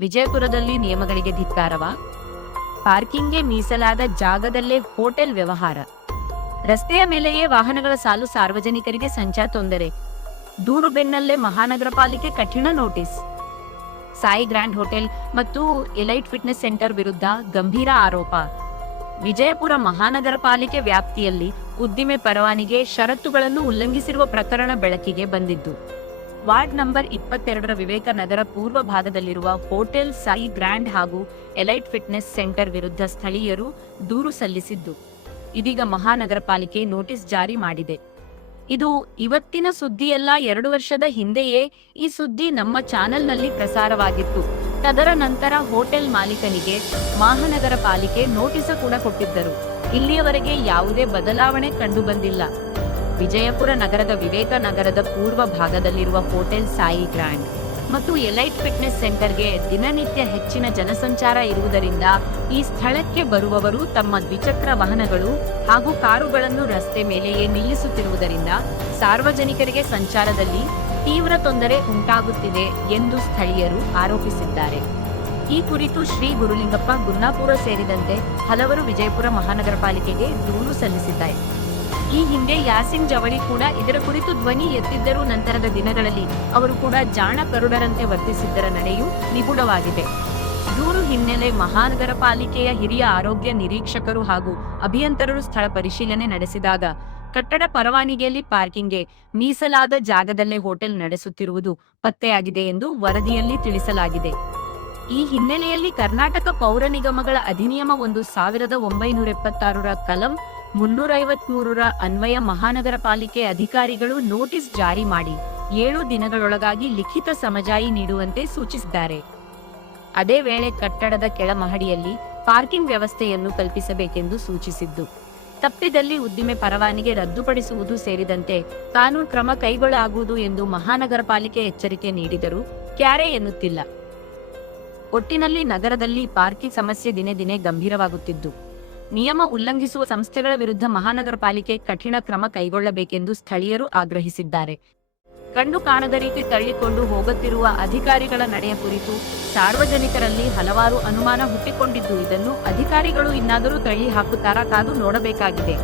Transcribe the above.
ವಿಜಯಪುರದಲ್ಲಿ ನಿಯಮಗಳಿಗೆ ಧಿಕ್ಕಾರವ. ಪಾರ್ಕಿಂಗ್ಗೆ ಮೀಸಲಾದ ಜಾಗದಲ್ಲೇ ಹೋಟೆಲ್ ವ್ಯವಹಾರ. ರಸ್ತೆಯ ಮೇಲೆಯೇ ವಾಹನಗಳ ಸಾಲು, ಸಾರ್ವಜನಿಕರಿಗೆ ಸಂಚಾರ ತೊಂದರೆ. ದೂರು ಬೆನ್ನಲ್ಲೇ ಮಹಾನಗರ ಪಾಲಿಕೆ ಕಠಿಣ ನೋಟಿಸ್. ಸಾಯಿ ಗ್ರ್ಯಾಂಡ್ ಹೋಟೆಲ್ ಮತ್ತು ಎಲೈಟ್ ಫಿಟ್ನೆಸ್ ಸೆಂಟರ್ ವಿರುದ್ಧ ಗಂಭೀರ ಆರೋಪ. ವಿಜಯಪುರ ಮಹಾನಗರ ಪಾಲಿಕೆ ವ್ಯಾಪ್ತಿಯಲ್ಲಿ ಉದ್ದಿಮೆ ಪರವಾನಿಗೆ ಷರತ್ತುಗಳನ್ನು ಉಲ್ಲಂಘಿಸಿರುವ ಪ್ರಕರಣ ಬೆಳಕಿಗೆ ಬಂದಿದ್ದು, ವಾರ್ಡ್ ನಂಬರ್ 22ರ ವಿವೇಕ ನಗರ ಪೂರ್ವ ಭಾಗದಲ್ಲಿರುವ ಹೋಟೆಲ್ ಸಾಯಿ ಗ್ರ್ಯಾಂಡ್ ಹಾಗೂ ಎಲೈಟ್ ಫಿಟ್ನೆಸ್ ಸೆಂಟರ್ ವಿರುದ್ಧ ಸ್ಥಳೀಯರು ದೂರು ಸಲ್ಲಿಸಿದ್ದು, ಇದೀಗ ಮಹಾನಗರ ಪಾಲಿಕೆ ನೋಟಿಸ್ ಜಾರಿ ಮಾಡಿದೆ. ಇದು ಇವತ್ತಿನ ಸುದ್ದಿಯಲ್ಲ. 2 ವರ್ಷದ ಹಿಂದೆಯೇ ಈ ಸುದ್ದಿ ನಮ್ಮ ಚಾನೆಲ್ನಲ್ಲಿ ಪ್ರಸಾರವಾಗಿತ್ತು. ಅದರ ನಂತರ ಹೋಟೆಲ್ ಮಾಲೀಕನಿಗೆ ಮಹಾನಗರ ಪಾಲಿಕೆ ನೋಟಿಸ್ ಕೂಡ ಕೊಟ್ಟಿದ್ದರು. ಇಲ್ಲಿಯವರೆಗೆ ಯಾವುದೇ ಬದಲಾವಣೆ ಕಂಡುಬಂದಿಲ್ಲ. ವಿಜಯಪುರ ನಗರದ ವಿವೇಕ ನಗರದ ಪೂರ್ವ ಭಾಗದಲ್ಲಿರುವ ಹೋಟೆಲ್ ಸಾಯಿ ಗ್ರ್ಯಾಂಡ್ ಮತ್ತು ಎಲೈಟ್ ಫಿಟ್ನೆಸ್ ಸೆಂಟರ್ಗೆ ದಿನನಿತ್ಯ ಹೆಚ್ಚಿನ ಜನಸಂಚಾರ ಇರುವುದರಿಂದ ಈ ಸ್ಥಳಕ್ಕೆ ಬರುವವರು ತಮ್ಮ ದ್ವಿಚಕ್ರ ವಾಹನಗಳು ಹಾಗೂ ಕಾರುಗಳನ್ನು ರಸ್ತೆ ಮೇಲೆಯೇ ನಿಲ್ಲಿಸುತ್ತಿರುವುದರಿಂದ ಸಾರ್ವಜನಿಕರಿಗೆ ಸಂಚಾರದಲ್ಲಿ ತೀವ್ರ ತೊಂದರೆ ಉಂಟಾಗುತ್ತಿದೆ ಎಂದು ಸ್ಥಳೀಯರು ಆರೋಪಿಸಿದ್ದಾರೆ. ಈ ಕುರಿತು ಶ್ರೀ ಗುರುಲಿಂಗಪ್ಪ ಗುನ್ನಾಪುರ ಸೇರಿದಂತೆ ಹಲವರು ವಿಜಯಪುರ ಮಹಾನಗರ ಪಾಲಿಕೆಗೆ ದೂರು ಸಲ್ಲಿಸಿದ್ದಾರೆ. ಈ ಹಿಂದೆ ಯಾಸಿನ್ ಜವಳಿ ಕೂಡ ಇದರ ಕುರಿತು ಧ್ವನಿ ಎತ್ತಿದ್ದರೂ ನಂತರದ ದಿನಗಳಲ್ಲಿ ಅವರು ಕೂಡ ಜಾಣ ಕರುಡರಂತೆ ವರ್ತಿಸಿದ್ದರ ನಡೆಯೂ ನಿಗೂಢವಾಗಿದೆ. ದೂರು ಹಿನ್ನೆಲೆ ಮಹಾನಗರ ಪಾಲಿಕೆಯ ಹಿರಿಯ ಆರೋಗ್ಯ ನಿರೀಕ್ಷಕರು ಹಾಗೂ ಅಭಿಯಂತರರು ಸ್ಥಳ ಪರಿಶೀಲನೆ ನಡೆಸಿದಾಗ ಕಟ್ಟಡ ಪರವಾನಿಗೆಯಲ್ಲಿ ಪಾರ್ಕಿಂಗ್ಗೆ ಮೀಸಲಾದ ಜಾಗದಲ್ಲೇ ಹೋಟೆಲ್ ನಡೆಸುತ್ತಿರುವುದು ಪತ್ತೆಯಾಗಿದೆ ಎಂದು ವರದಿಯಲ್ಲಿ ತಿಳಿಸಲಾಗಿದೆ. ಈ ಹಿನ್ನೆಲೆಯಲ್ಲಿ ಕರ್ನಾಟಕ ಪೌರ ನಿಗಮಗಳ ಅಧಿನಿಯಮ 1976ರ ಕಲಂ 353ರ ಅನ್ವಯ ಮಹಾನಗರ ಪಾಲಿಕೆ ಅಧಿಕಾರಿಗಳು ನೋಟಿಸ್ ಜಾರಿ ಮಾಡಿ 7 ದಿನಗಳೊಳಗಾಗಿ ಲಿಖಿತ ಸಮಜಾಯಿ ನೀಡುವಂತೆ ಸೂಚಿಸಿದ್ದಾರೆ. ಅದೇ ವೇಳೆ ಕಟ್ಟಡದ ಕೆಳಮಹಡಿಯಲ್ಲಿ ಪಾರ್ಕಿಂಗ್ ವ್ಯವಸ್ಥೆಯನ್ನು ಕಲ್ಪಿಸಬೇಕೆಂದು ಸೂಚಿಸಿದ್ದು, ತಪ್ಪಿದಲ್ಲಿ ಉದ್ದಿಮೆ ಪರವಾನಿಗೆ ರದ್ದುಪಡಿಸುವುದು ಸೇರಿದಂತೆ ಕಾನೂನು ಕ್ರಮ ಕೈಗೊಳ್ಳಲಾಗುವುದು ಎಂದು ಮಹಾನಗರ ಪಾಲಿಕೆ ಎಚ್ಚರಿಕೆ ನೀಡಿದರೂ ಕ್ಯಾರೆ ಎನ್ನುತ್ತಿಲ್ಲ. ಒಟ್ಟಿನಲ್ಲಿ ನಗರದಲ್ಲಿ ಪಾರ್ಕಿಂಗ್ ಸಮಸ್ಯೆ ದಿನೇ ದಿನೇ ಗಂಭೀರವಾಗುತ್ತಿದ್ದು, ನಿಯಮ ಉಲ್ಲಂಘಿಸುವ ಸಂಸ್ಥೆಗಳ ವಿರುದ್ಧ ಮಹಾನಗರ ಪಾಲಿಕೆ ಕಠಿಣ ಕ್ರಮ ಕೈಗೊಳ್ಳಬೇಕೆಂದು ಸ್ಥಳೀಯರು ಆಗ್ರಹಿಸಿದ್ದಾರೆ. ಕಂಡು ಕಾಣದ ರೀತಿ ತಳ್ಳಿಕೊಂಡು ಹೋಗುತ್ತಿರುವ ಅಧಿಕಾರಿಗಳ ನಡೆಯ ಕುರಿತು ಸಾರ್ವಜನಿಕರಲ್ಲಿ ಹಲವಾರು ಅನುಮಾನ ಹುಟ್ಟಿಕೊಂಡಿದ್ದು, ಇದನ್ನು ಅಧಿಕಾರಿಗಳು ಇನ್ನಾದರೂ ತಳ್ಳಿ ಹಾಕುತ್ತಾರಾ ಕಾದು ನೋಡಬೇಕಾಗಿದೆ.